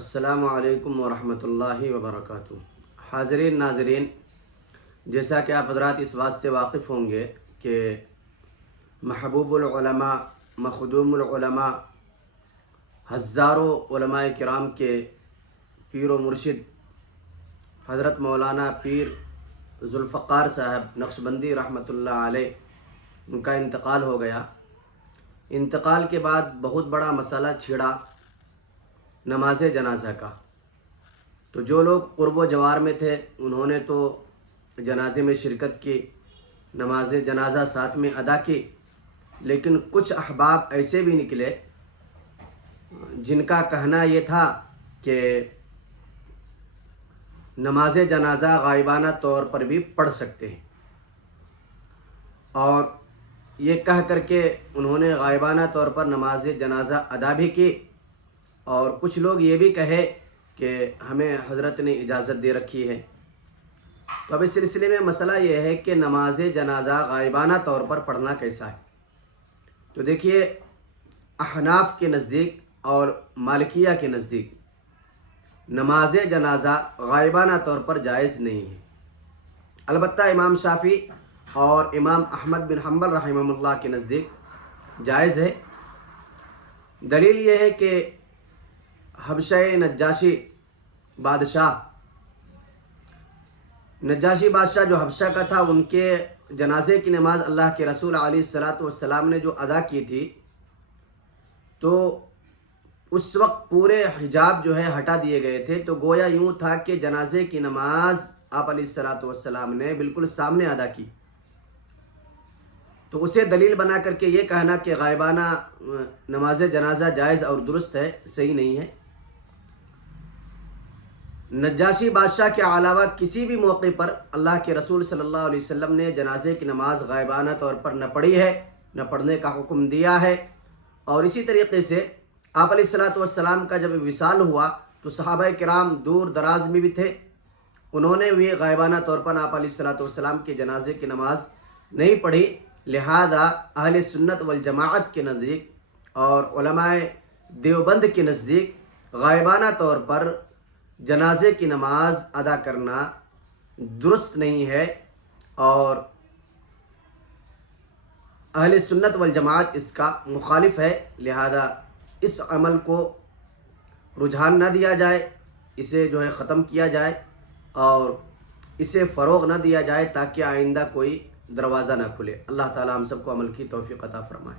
السلام علیکم ورحمۃ اللہ وبرکاتہ۔ حاضرین ناظرین، جیسا کہ آپ حضرات اس بات سے واقف ہوں گے کہ محبوب العلماء، مخدوم العلماء، ہزاروں علماء کرام کے پیر و مرشد حضرت مولانا پیر ذوالفقار صاحب نقشبندی رحمۃ اللہ علیہ، ان کا انتقال ہو گیا۔ انتقال کے بعد بہت بڑا مسئلہ چھڑا نماز جنازہ کا۔ تو جو لوگ قرب و جوار میں تھے انہوں نے تو جنازے میں شرکت کی، نماز جنازہ ساتھ میں ادا کی، لیکن کچھ احباب ایسے بھی نکلے جن کا کہنا یہ تھا کہ نماز جنازہ غائبانہ طور پر بھی پڑھ سکتے ہیں، اور یہ کہہ کر کے انہوں نے غائبانہ طور پر نماز جنازہ ادا بھی کی، اور کچھ لوگ یہ بھی کہے کہ ہمیں حضرت نے اجازت دے رکھی ہے۔ تو اب اس سلسلے میں مسئلہ یہ ہے کہ نماز جنازہ غائبانہ طور پر پڑھنا کیسا ہے۔ تو دیکھیے، احناف کے نزدیک اور مالکیہ کے نزدیک نماز جنازہ غائبانہ طور پر جائز نہیں ہے، البتہ امام شافعی اور امام احمد بن حنبل رحمہ اللہ کے نزدیک جائز ہے۔ دلیل یہ ہے کہ حبشہ نجاشی بادشاہ جو حبشہ کا تھا، ان کے جنازے کی نماز اللہ کے رسول علیہ السلام نے جو ادا کی تھی، تو اس وقت پورے حجاب جو ہے ہٹا دیے گئے تھے، تو گویا یوں تھا کہ جنازے کی نماز آپ علیہ السلام نے بالکل سامنے ادا کی۔ تو اسے دلیل بنا کر کے یہ کہنا کہ غائبانہ نماز جنازہ جائز اور درست ہے، صحیح نہیں ہے۔ نجاشی بادشاہ کے علاوہ کسی بھی موقع پر اللہ کے رسول صلی اللہ علیہ وسلم نے جنازے کی نماز غائبانہ طور پر نہ پڑھی ہے، نہ پڑھنے کا حکم دیا ہے۔ اور اسی طریقے سے آپ علیہ السلام کا جب وصال ہوا تو صحابہ کرام دور دراز میں بھی تھے، انہوں نے بھی غائبانہ طور پر آپ علیہ السلام کے جنازے کی نماز نہیں پڑھی۔ لہذا اہل سنت والجماعت کے نزدیک اور علماء دیوبند کے نزدیک غائبانہ طور پر جنازے کی نماز ادا کرنا درست نہیں ہے، اور اہل سنت والجماعت اس کا مخالف ہے۔ لہذا اس عمل کو رجحان نہ دیا جائے، اسے جو ہے ختم کیا جائے اور اسے فروغ نہ دیا جائے، تاکہ آئندہ کوئی دروازہ نہ کھلے۔ اللہ تعالی ہم سب کو عمل کی توفیق عطا فرمائے۔